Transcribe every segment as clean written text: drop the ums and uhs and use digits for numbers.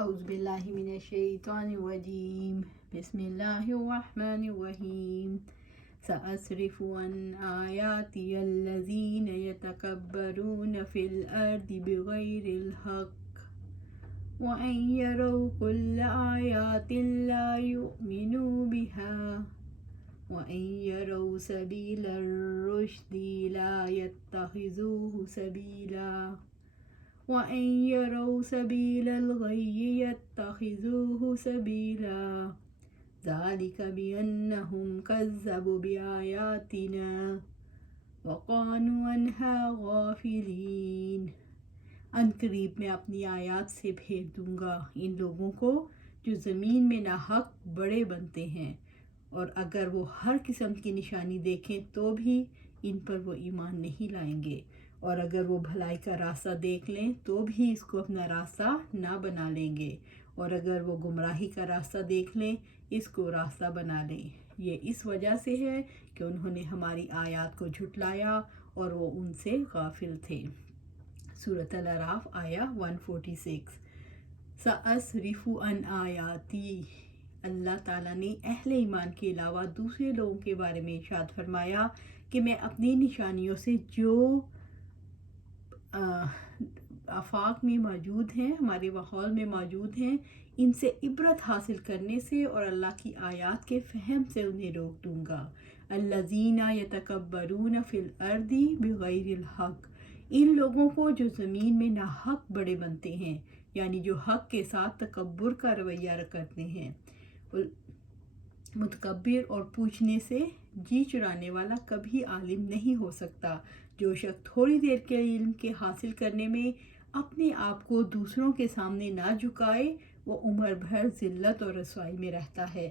أعوذ بالله من الشيطان الرجيم بسم الله الرحمن الرحيم سأصرف عن آياتي الذين يتكبرون في الأرض بغير الحق وإن يروا كل آيات لا يؤمنوا بها وإن يروا سبيل الرشد لا يتخذوه سبيلا وإن يروا سبيل الغي يتخذوه سبيلا ذلك بأنهم كذبوا بآياتنا وكانوا عنها غافلين۔ عنقریب میں اپنی آیات سے پھیر دوں گا ان لوگوں کو جو زمین میں ناحق بڑے بنتے ہیں، اور اگر وہ ہر قسم کی نشانی دیکھیں تو بھی ان پر وہ ایمان نہیں لائیں گے، اور اگر وہ بھلائی کا راستہ دیکھ لیں تو بھی اس کو اپنا راستہ نہ بنا لیں گے، اور اگر وہ گمراہی کا راستہ دیکھ لیں اس کو راستہ بنا لیں۔ یہ اس وجہ سے ہے کہ انہوں نے ہماری آیات کو جھٹلایا اور وہ ان سے غافل تھے۔ سورۃ الاعراف آیہ 146۔ سأصرف عن آیاتی، اللہ تعالیٰ نے اہل ایمان کے علاوہ دوسرے لوگوں کے بارے میں ارشاد فرمایا کہ میں اپنی نشانیوں سے جو آفاق میں موجود ہیں، ہمارے ماحول میں موجود ہیں، ان سے عبرت حاصل کرنے سے اور اللہ کی آیات کے فہم سے انہیں روک دوں گا۔ الذین یتکبرون فی الارض بغیر الحق، ان لوگوں کو جو زمین میں ناحق بڑے بنتے ہیں، یعنی جو حق کے ساتھ تکبر کا رویہ کرتے ہیں۔ متکبر اور پوچھنے سے جی چرانے والا کبھی عالم نہیں ہو سکتا۔ جو شخص تھوڑی دیر کے علم کے حاصل کرنے میں اپنے آپ کو دوسروں کے سامنے نہ جھکائے وہ عمر بھر ذلت اور رسوائی میں رہتا ہے۔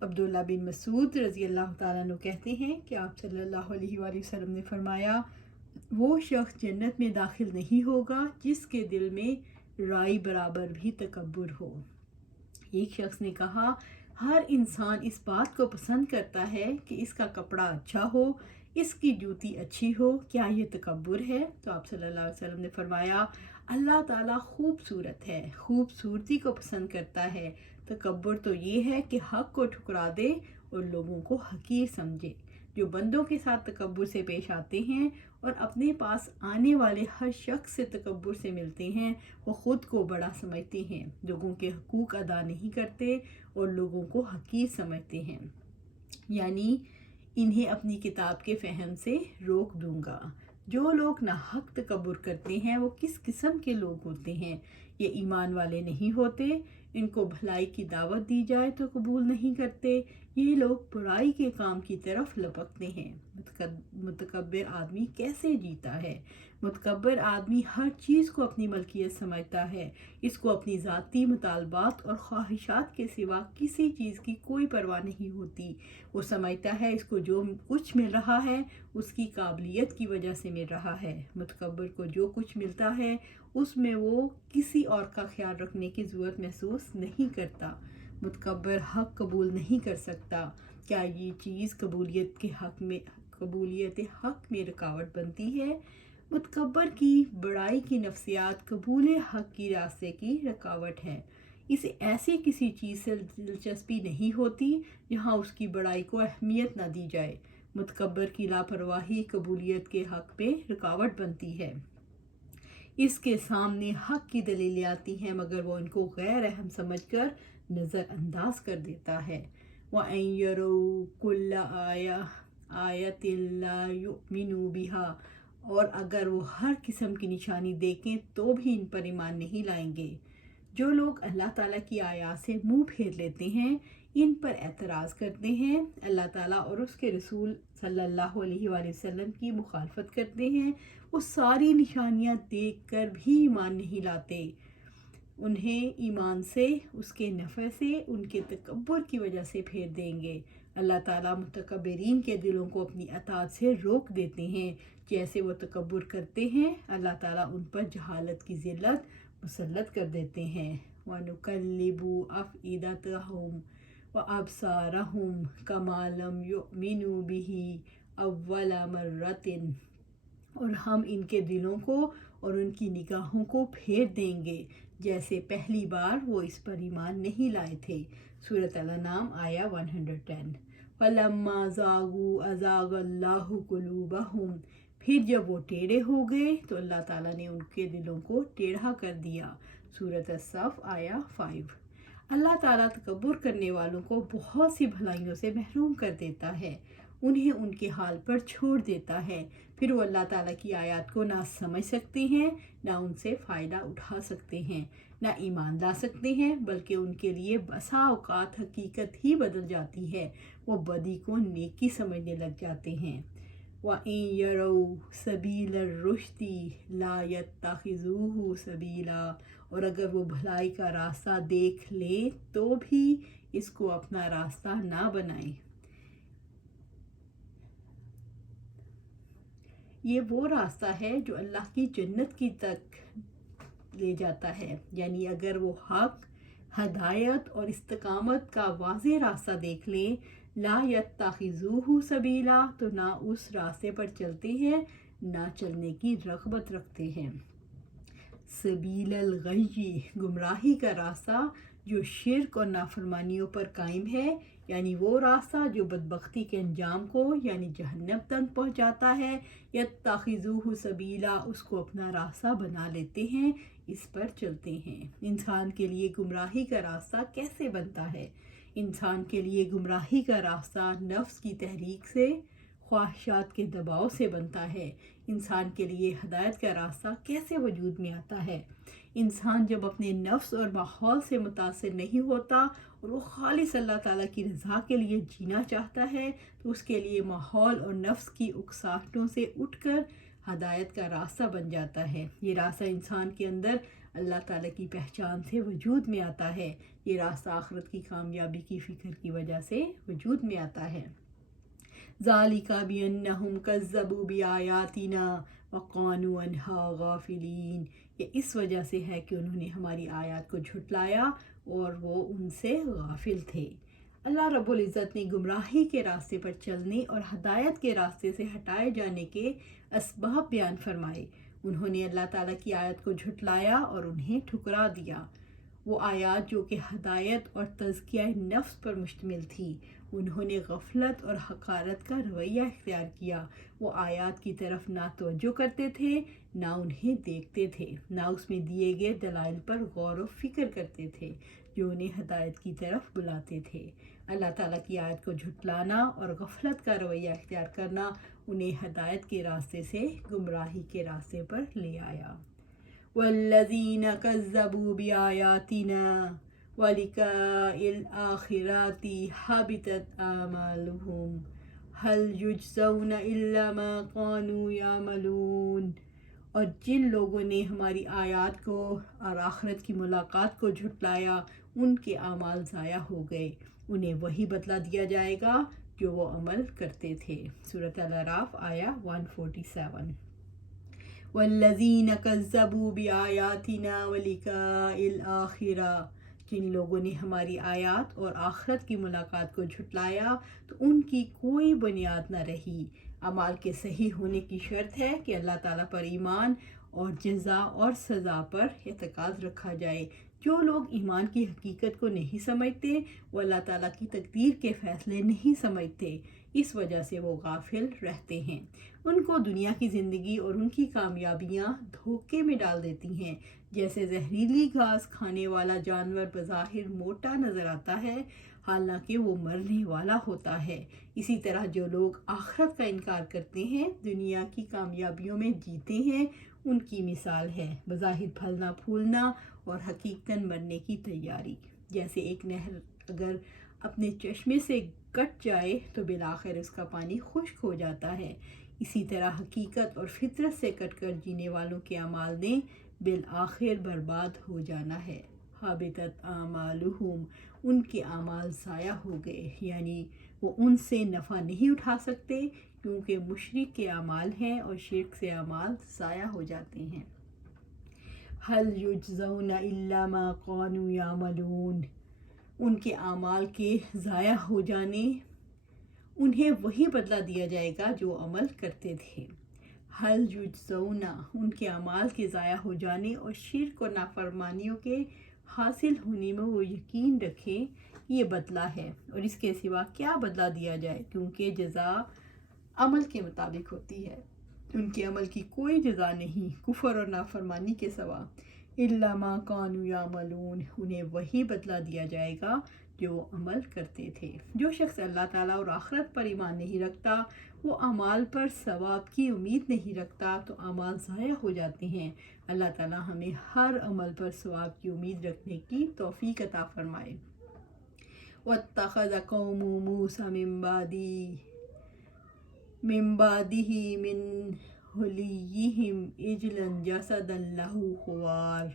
عبداللہ بن مسعود رضی اللہ تعالیٰ عنہ کہتے ہیں کہ آپ صلی اللہ علیہ وآلہ وسلم نے فرمایا، وہ شخص جنت میں داخل نہیں ہوگا جس کے دل میں رائی برابر بھی تکبر ہو۔ ایک شخص نے کہا، ہر انسان اس بات کو پسند کرتا ہے کہ اس کا کپڑا اچھا ہو، اس کی جوتی اچھی ہو، کیا یہ تکبر ہے؟ تو آپ صلی اللہ علیہ وسلم نے فرمایا، اللہ تعالیٰ خوبصورت ہے، خوبصورتی کو پسند کرتا ہے، تکبر تو یہ ہے کہ حق کو ٹھکرا دے اور لوگوں کو حقیر سمجھے۔ جو بندوں کے ساتھ تکبر سے پیش آتے ہیں اور اپنے پاس آنے والے ہر شخص سے تکبر سے ملتے ہیں، وہ خود کو بڑا سمجھتے ہیں، لوگوں کے حقوق ادا نہیں کرتے اور لوگوں کو حقیر سمجھتے ہیں، یعنی انہیں اپنی کتاب کے فہم سے روک دوں گا۔ جو لوگ ناحق تکبر کرتے ہیں وہ کس قسم کے لوگ ہوتے ہیں؟ یہ ایمان والے نہیں ہوتے، ان کو بھلائی کی دعوت دی جائے تو قبول نہیں کرتے، یہ لوگ برائی کے کام کی طرف لپکتے ہیں۔ متکبر آدمی کیسے جیتا ہے؟ متکبر آدمی ہر چیز کو اپنی ملکیت سمجھتا ہے، اس کو اپنی ذاتی مطالبات اور خواہشات کے سوا کسی چیز کی کوئی پرواہ نہیں ہوتی۔ وہ سمجھتا ہے اس کو جو کچھ مل رہا ہے اس کی قابلیت کی وجہ سے مل رہا ہے۔ متکبر کو جو کچھ ملتا ہے اس میں وہ کسی اور کا خیال رکھنے کی ضرورت محسوس نہیں کرتا۔ متکبر حق قبول نہیں کر سکتا۔ کیا یہ چیز قبولیت حق میں رکاوٹ بنتی ہے؟ متکبر کی بڑائی کی نفسیات قبول حق کی راستے کی رکاوٹ ہے۔ اسے ایسی کسی چیز سے دلچسپی نہیں ہوتی جہاں اس کی بڑائی کو اہمیت نہ دی جائے۔ متکبر کی لاپرواہی قبولیت کے حق پہ رکاوٹ بنتی ہے۔ اس کے سامنے حق کی دلیلیں آتی ہیں مگر وہ ان کو غیر اہم سمجھ کر نظر انداز کر دیتا ہے۔ وَإِن يَرَوْا كُلَّ آيَةٍ لَا يُؤْمِنُوا بِهَا، اور اگر وہ ہر قسم کی نشانی دیکھیں تو بھی ان پر ایمان نہیں لائیں گے۔ جو لوگ اللہ تعالیٰ کی آیات سے منہ پھیر لیتے ہیں، ان پر اعتراض کرتے ہیں، اللہ تعالیٰ اور اس کے رسول صلی اللہ علیہ وآلہ وسلم کی مخالفت کرتے ہیں، وہ ساری نشانیاں دیکھ کر بھی ایمان نہیں لاتے، انہیں ایمان سے، اس کے نفع سے، ان کے تکبر کی وجہ سے پھیر دیں گے۔ اللہ تعالیٰ متکبرین کے دلوں کو اپنی اطاعت سے روک دیتے ہیں، جیسے وہ تکبر کرتے ہیں اللہ تعالیٰ ان پر جہالت کی ذلت مسلط کر دیتے ہیں۔ وَنُقَلِّبُ أَفْئِدَتَهُمْ وَأَبْصَارَهُمْ كَمَا لَمْ يُؤْمِنُوا بِهِ أَوَّلَ مَرَّةٍ، اور ہم ان کے دلوں کو اور ان کی نگاہوں کو پھیر دیں گے جیسے پہلی بار وہ اس پر ایمان نہیں لائے تھے۔ سورۃ الانعام آیا 110۔ فَلَمَّا زَاغُوا أَزَاغَ اللَّهُ قُلُوبَهُمْ، پھر جب وہ ٹیڑھے ہو گئے تو اللہ تعالیٰ نے ان کے دلوں کو ٹیڑھا کر دیا۔ سورۃ الصف آیا 5۔ اللہ تعالیٰ تکبر کرنے والوں کو بہت سی بھلائیوں سے محروم کر دیتا ہے، انہیں ان کے حال پر چھوڑ دیتا ہے، پھر وہ اللہ تعالیٰ کی آیات کو نہ سمجھ سکتے ہیں، نہ ان سے فائدہ اٹھا سکتے ہیں، نہ ایمان لا سکتے ہیں، بلکہ ان کے لیے بسا اوقات حقیقت ہی بدل جاتی ہے، وہ بدی کو نیکی سمجھنے لگ جاتے ہیں۔ وَإِن يَرَوْا سَبِيلَ الرُّشْدِ لَا يَتَّخِذُوهُ سَبِيلًا، اور اگر وہ بھلائی کا راستہ دیکھ لیں تو بھی اس کو اپنا راستہ نہ بنائیں۔ یہ وہ راستہ ہے جو اللہ کی جنت کی تک لے جاتا ہے، یعنی اگر وہ حق، ہدایت اور استقامت کا واضح راستہ دیکھ لیں، لا یتخذوہ سبیلا، تو نہ اس راستے پر چلتے ہیں، نہ چلنے کی رغبت رکھتے ہیں۔ سبیل الغی، گمراہی کا راستہ جو شرک اور نافرمانیوں پر قائم ہے، یعنی وہ راستہ جو بدبختی کے انجام کو یعنی جہنم تک پہنچاتا ہے۔ یتخذوہ سبیلا، اس کو اپنا راستہ بنا لیتے ہیں، اس پر چلتے ہیں۔ انسان کے لیے گمراہی کا راستہ کیسے بنتا ہے؟ انسان کے لیے گمراہی کا راستہ نفس کی تحریک سے، خواہشات کے دباؤ سے بنتا ہے۔ انسان کے لیے ہدایت کا راستہ کیسے وجود میں آتا ہے؟ انسان جب اپنے نفس اور ماحول سے متاثر نہیں ہوتا اور وہ خالص اللہ تعالیٰ کی رضا کے لیے جینا چاہتا ہے تو اس کے لیے ماحول اور نفس کی اکساہٹوں سے اٹھ کر ہدایت کا راستہ بن جاتا ہے۔ یہ راستہ انسان کے اندر اللہ تعالیٰ کی پہچان سے وجود میں آتا ہے۔ یہ راستہ آخرت کی کامیابی کی فکر کی وجہ سے وجود میں آتا ہے۔ ذَلِكَ بِأَنَّهُمْ كَذَّبُوا بِآيَاتِنَا وَكَانُوا عَنْهَا غَافِلِينَ، یہ اس وجہ سے ہے کہ انہوں نے ہماری آیات کو جھٹلایا اور وہ ان سے غافل تھے۔ اللہ رب العزت نے گمراہی کے راستے پر چلنے اور ہدایت کے راستے سے ہٹائے جانے کے اسباب بیان فرمائے۔ انہوں نے اللہ تعالیٰ کی آیت کو جھٹلایا اور انہیں ٹھکرا دیا۔ وہ آیات جو کہ ہدایت اور تزکیہ نفس پر مشتمل تھی، انہوں نے غفلت اور حقارت کا رویہ اختیار کیا۔ وہ آیات کی طرف نہ توجہ کرتے تھے، نہ انہیں دیکھتے تھے، نہ اس میں دیے گئے دلائل پر غور و فکر کرتے تھے جو انہیں ہدایت کی طرف بلاتے تھے۔ اللہ تعالیٰ کی آیت کو جھٹلانا اور غفلت کا رویہ اختیار کرنا انہیں ہدایت کے راستے سے گمراہی کے راستے پر لے آیا۔ والذین کذبوا بآیاتنا ولقاء الآخرۃ حبطت اعمالهم هل یجزون الا ما كانوا یعملون، اور جن لوگوں نے ہماری آیات کو اور آخرت کی ملاقات کو جھٹلایا ان کے اعمال ضائع ہو گئے، انہیں وہی بدلہ دیا جائے گا جو وہ عمل کرتے تھے۔ سورۃ الاعراف آیا 147۔ والذین کذبوا بآیاتنا ولقاء الآخرہ، جن لوگوں نے ہماری آیات اور آخرت کی ملاقات کو جھٹلایا تو ان کی کوئی بنیاد نہ رہی۔ اعمال کے صحیح ہونے کی شرط ہے کہ اللہ تعالیٰ پر ایمان اور جزا اور سزا پر اعتقاد رکھا جائے۔ جو لوگ ایمان کی حقیقت کو نہیں سمجھتے، وہ اللہ تعالیٰ کی تقدیر کے فیصلے نہیں سمجھتے، اس وجہ سے وہ غافل رہتے ہیں۔ ان کو دنیا کی زندگی اور ان کی کامیابیاں دھوکے میں ڈال دیتی ہیں۔ جیسے زہریلی گھاس کھانے والا جانور بظاہر موٹا نظر آتا ہے حالانکہ وہ مرنے والا ہوتا ہے، اسی طرح جو لوگ آخرت کا انکار کرتے ہیں دنیا کی کامیابیوں میں جیتے ہیں، ان کی مثال ہے بظاہر پھلنا پھولنا اور حقیقتاً مرنے کی تیاری۔ جیسے ایک نہر اگر اپنے چشمے سے کٹ جائے تو بالآخر اس کا پانی خشک ہو جاتا ہے، اسی طرح حقیقت اور فطرت سے کٹ کر جینے والوں کے اعمال نے بالآخر برباد ہو جانا ہے۔ حبطت اعمالهم، ان کے اعمال ضائع ہو گئے، یعنی وہ ان سے نفع نہیں اٹھا سکتے کیونکہ مشرک کے اعمال ہیں اور شرک سے اعمال ضائع ہو جاتے ہیں۔ هل یجزون الا ما كانوا یعملون، ان کے اعمال کے ضائع ہو جانے انہیں وہی بدلہ دیا جائے گا جو عمل کرتے تھے۔ حل یجزونا، ان کے اعمال کے ضائع ہو جانے اور شرک اور نافرمانیوں کے حاصل ہونے میں وہ یقین رکھیں یہ بدلہ ہے، اور اس کے سوا کیا بدلہ دیا جائے، کیونکہ جزا عمل کے مطابق ہوتی ہے، ان کے عمل کی کوئی جزا نہیں کفر اور نافرمانی کے سوا، الا ما کانوا یعملون، انہیں وہی بدلہ دیا جائے گا جو وہ عمل کرتے تھے۔ جو شخص اللہ تعالیٰ اور آخرت پر ایمان نہیں رکھتا، وہ اعمال پر ثواب کی امید نہیں رکھتا، تو اعمال ضائع ہو جاتے ہیں۔ اللہ تعالیٰ ہمیں ہر عمل پر ثواب کی امید رکھنے کی توفیق عطا فرمائے۔ وَاتَّخَذَ قَوْمُ مُوسَىٰ مِن بَعْدِهِ مِنْ حُلِيِّهِمْ عِجْلًا جَسَدًا لَهُ خُوَارٌ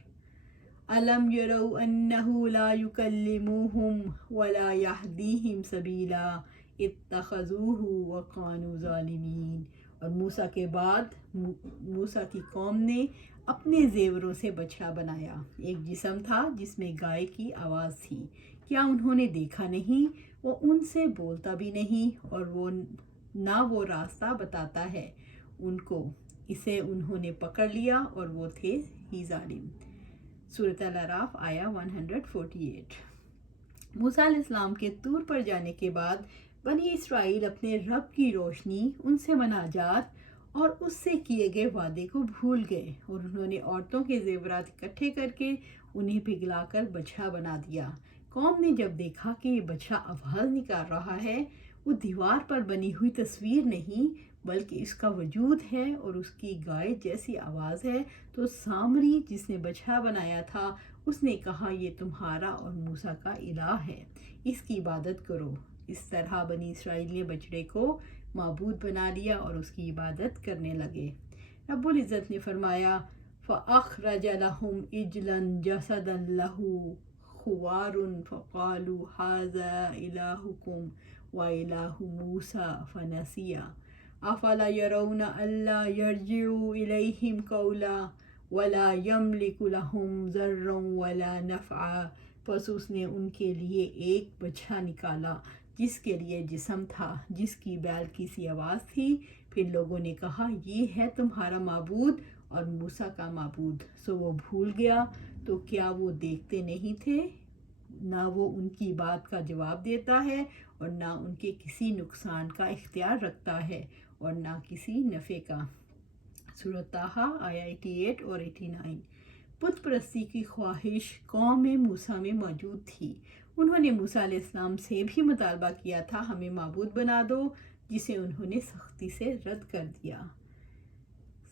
أَلَمْ يَرَوْا أَنَّهُ لَا يُكَلِّمُهُمْ وَلَا يَهْدِيهِمْ سَبِيلًا اتَّخَذُوهُ وَكَانُوا ظَالِمِينَ۔ اور موسیٰ کے بعد موسیٰ کی قوم نے اپنے زیوروں سے بچڑا بنایا، ایک جسم تھا جس میں گائے کی آواز تھی، کیا انہوں نے دیکھا نہیں؟ وہ ان سے بولتا بھی نہیں، اور نہ وہ راستہ بتاتا ہے ان کو، اسے انہوں نے پکڑ لیا اور وہ تھے ہی ظالم۔ سورۃ الاعراف آیا 148۔ موسیٰ علیہ السلام کے طور پر جانے کے بعد بنی اسرائیل اپنے رب کی روشنی، ان سے مناجات اور اس سے کیے گئے وعدے کو بھول گئے، اور انہوں نے عورتوں کے زیورات اکٹھے کر کے انہیں پگھلا کر بچھڑا بنا دیا۔ قوم نے جب دیکھا کہ یہ بچھڑا آواز نکال رہا ہے، وہ دیوار پر بنی ہوئی تصویر نہیں بلکہ اس کا وجود ہے اور اس کی گائے جیسی آواز ہے، تو سامری جس نے بچھڑا بنایا تھا اس نے کہا یہ تمہارا اور موسیٰ کا الہ ہے، اس کی عبادت کرو۔ اس طرح بنی اسرائیل نے بچڑے کو معبود بنا لیا اور اس کی عبادت کرنے لگے۔ رب العزت نے فرمایا فَأَخْرَجَ لَهُمْ عِجْلًا جَسَدًا لَهُ خُوَارٌ فَقَالُوا هَٰذَا إِلَٰهُكُمْ وَإِلَٰهُ مُوسَىٰ فَنَسِيَ أَفَلَا يَرَوْنَ أَلَّا يَرْجِعُ إِلَيْهِمْ قَوْلًا وَلَا يَمْلِكُ لَهُمْ ضَرًّا وَلَا نَفْعًا۔ پس اس نے ان کے لیے ایک بچھڑا نکالا جس کے لیے جسم تھا، جس کی بیل کی سی آواز تھی، پھر لوگوں نے کہا یہ ہے تمہارا معبود اور موسیٰ کا معبود، سو وہ بھول گیا، تو کیا وہ دیکھتے نہیں تھے؟ نہ وہ ان کی بات کا جواب دیتا ہے اور نہ ان کے کسی نقصان کا اختیار رکھتا ہے اور نہ کسی نفع کا۔ سورۃ طٰہٰ آیا 88 اور 89۔ بت پرستی کی خواہش قوم موسیٰ میں موجود تھی۔ انہوں نے موسیٰ علیہ السلام سے بھی مطالبہ کیا تھا ہمیں معبود بنا دو، جسے انہوں نے سختی سے رد کر دیا۔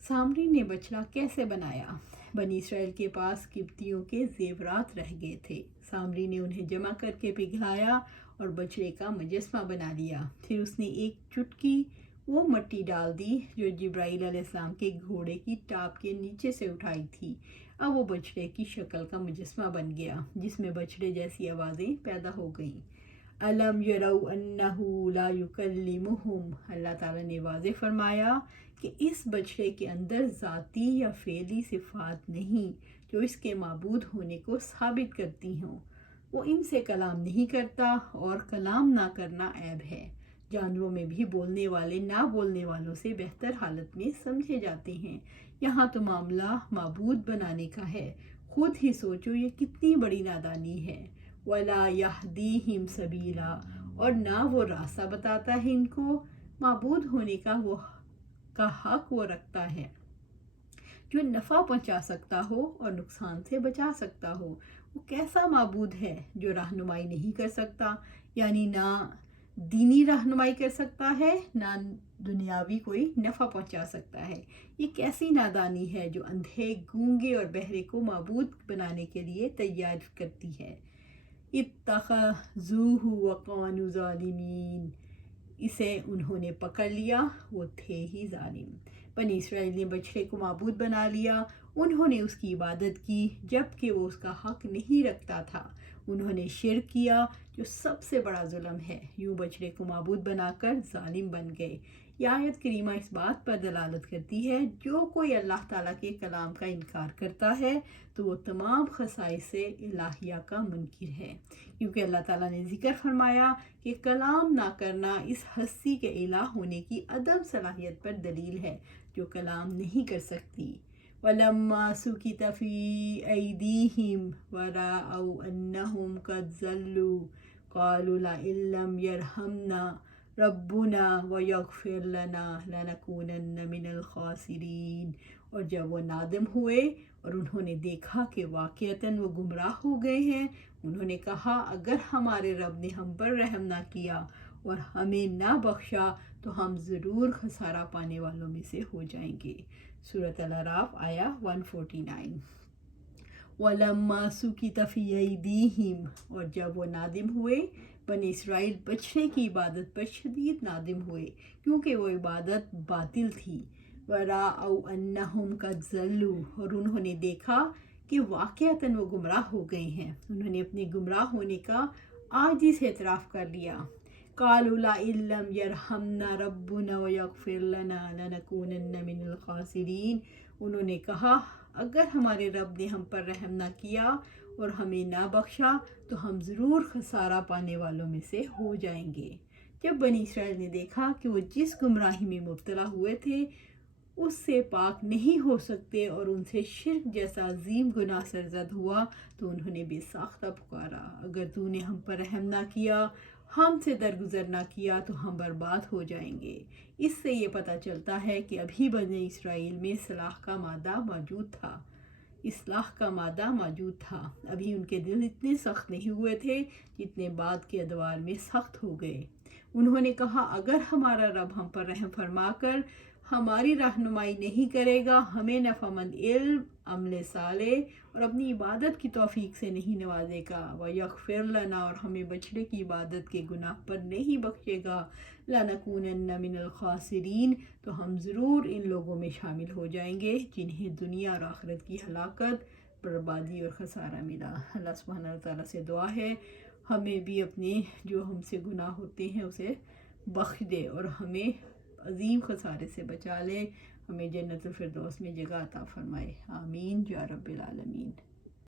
سامری نے بچڑا کیسے بنایا؟ بنی اسرائیل کے پاس قبطیوں کے زیورات رہ گئے تھے، سامری نے انہیں جمع کر کے پگھلایا اور بچڑے کا مجسمہ بنا لیا، پھر اس نے ایک چٹکی وہ مٹی ڈال دی جو جبرائیل علیہ السلام کے گھوڑے کی ٹاپ کے نیچے سے اٹھائی تھی، اب وہ بچڑے کی شکل کا مجسمہ بن گیا جس میں بچڑے جیسی آوازیں پیدا ہو گئیں۔ أَلَمْ يَرَوْا أَنَّهُ لَا يُكَلِّمُهُمْ، اللہ تعالیٰ نے واضح فرمایا کہ اس بچڑے کے اندر ذاتی یا فعلی صفات نہیں جو اس کے معبود ہونے کو ثابت کرتی ہوں، وہ ان سے کلام نہیں کرتا، اور کلام نہ کرنا عیب ہے، جانوروں میں بھی بولنے والے نہ بولنے والوں سے بہتر حالت میں سمجھے جاتے ہیں، یہاں تو معاملہ معبود بنانے کا ہے، خود ہی سوچو یہ کتنی بڑی نادانی ہے۔ وَلَا يَهْدِيهِمْ سَبِيلًا، اور نہ وہ راستہ بتاتا ہے ان کو، معبود ہونے کا حق وہ رکھتا ہے جو نفع پہنچا سکتا ہو اور نقصان سے بچا سکتا ہو، وہ کیسا معبود ہے جو رہنمائی نہیں کر سکتا، یعنی نہ دینی رہنمائی کر سکتا ہے نہ دنیاوی کوئی نفع پہنچا سکتا ہے، یہ کیسی نادانی ہے جو اندھے، گونگے اور بہرے کو معبود بنانے کے لیے تیار کرتی ہے۔ اتخذوہ وکانوا ظالمین، اسے انہوں نے پکڑ لیا، وہ تھے ہی ظالم۔ بنی اسرائیل نے بچڑے کو معبود بنا لیا، انہوں نے اس کی عبادت کی جبکہ وہ اس کا حق نہیں رکھتا تھا، انہوں نے شرک کیا جو سب سے بڑا ظلم ہے، یوں بچڑے کو معبود بنا کر ظالم بن گئے۔ یہ آیت کریمہ اس بات پر دلالت کرتی ہے جو کوئی اللہ تعالیٰ کے کلام کا انکار کرتا ہے تو وہ تمام خصائص سے الہیہ کا منکر ہے، کیونکہ اللہ تعالیٰ نے ذکر فرمایا کہ کلام نہ کرنا اس ہستی کے الہ ہونے کی عدم صلاحیت پر دلیل ہے جو کلام نہیں کر سکتی۔ وَلَمَّا سُكِتَ فِي أَيْدِيهِمْ وَرَأَوْا أَنَّهُمْ قَدْ ضَلُّوا قَالُوا لَئِن لَّمْ يَرْحَمْنَا ربنا وَيَغْفِرْ لَنَا لَنَكُونَنَّ مِنَ الْخَاسِرِينَ، اور جب وہ نادم ہوئے اور انہوں نے دیکھا کہ واقعتاً وہ گمراہ ہو گئے ہیں، انہوں نے کہا اگر ہمارے رب نے ہم پر رحم نہ کیا اور ہمیں نہ بخشا تو ہم ضرور خسارہ پانے والوں میں سے ہو جائیں گے۔ سورۃ الاعراف آیا 149۔ وَلَمَّا سُكِتَ فِي أَيْدِيهِمْ، اور جب وہ نادم ہوئے، بنی اسرائیل بچھڑے کی عبادت پر شدید نادم ہوئے کیونکہ وہ عبادت باطل تھی۔ وَرَأَوْا أَنَّهُمْ قَدْ ضَلُّوا، اور انہوں نے دیکھا کہ واقعتاً وہ گمراہ ہو گئے ہیں، انہوں نے اپنے گمراہ ہونے کا عاجزی سے اعتراف کر لیا۔ قَالُوا لَئِن لَّمْ يَرْحَمْنَا رَبُّنَا وَيَغْفِرْ لَنَا لَنَكُونَنَّ مِنَ الْخَاسِرِينَ، انہوں نے کہا اگر ہمارے رب نے ہم پر رحم نہ کیا اور ہمیں نہ بخشا تو ہم ضرور خسارہ پانے والوں میں سے ہو جائیں گے۔ جب بنی اسرائیل نے دیکھا کہ وہ جس گمراہی میں مبتلا ہوئے تھے اس سے پاک نہیں ہو سکتے اور ان سے شرک جیسا عظیم گناہ سرزد ہوا تو انہوں نے بے ساختہ پکارا اگر تو نے ہم پر رحم نہ کیا، ہم سے درگزر نہ کیا تو ہم برباد ہو جائیں گے۔ اس سے یہ پتہ چلتا ہے کہ ابھی بنی اسرائیل میں صلاح کا مادہ موجود تھا، اصلاح کا مادہ موجود تھا، ابھی ان کے دل اتنے سخت نہیں ہوئے تھے جتنے بعد کے ادوار میں سخت ہو گئے۔ انہوں نے کہا اگر ہمارا رب ہم پر رحم فرما کر ہماری رہنمائی نہیں کرے گا، ہمیں نفع مند علم، عمل صالح اور اپنی عبادت کی توفیق سے نہیں نوازے گا، وَيَغْفِرْ لَنَا، اور ہمیں بچھڑے کی عبادت کے گناہ پر نہیں بخشے گا، لَنَكُونَنَّ مِنَ الْخَاسِرِينَ، تو ہم ضرور ان لوگوں میں شامل ہو جائیں گے جنہیں دنیا اور آخرت کی ہلاکت، بربادی اور خسارہ ملا۔ اللہ سبحانہ وتعالیٰ سے دعا ہے ہمیں بھی اپنے جو ہم سے گناہ ہوتے ہیں اسے بخش دے اور ہمیں عظیم خسارے سے بچا لے، ہمیں جنت الفردوس میں جگہ عطا فرمائے، آمین یا رب العالمین۔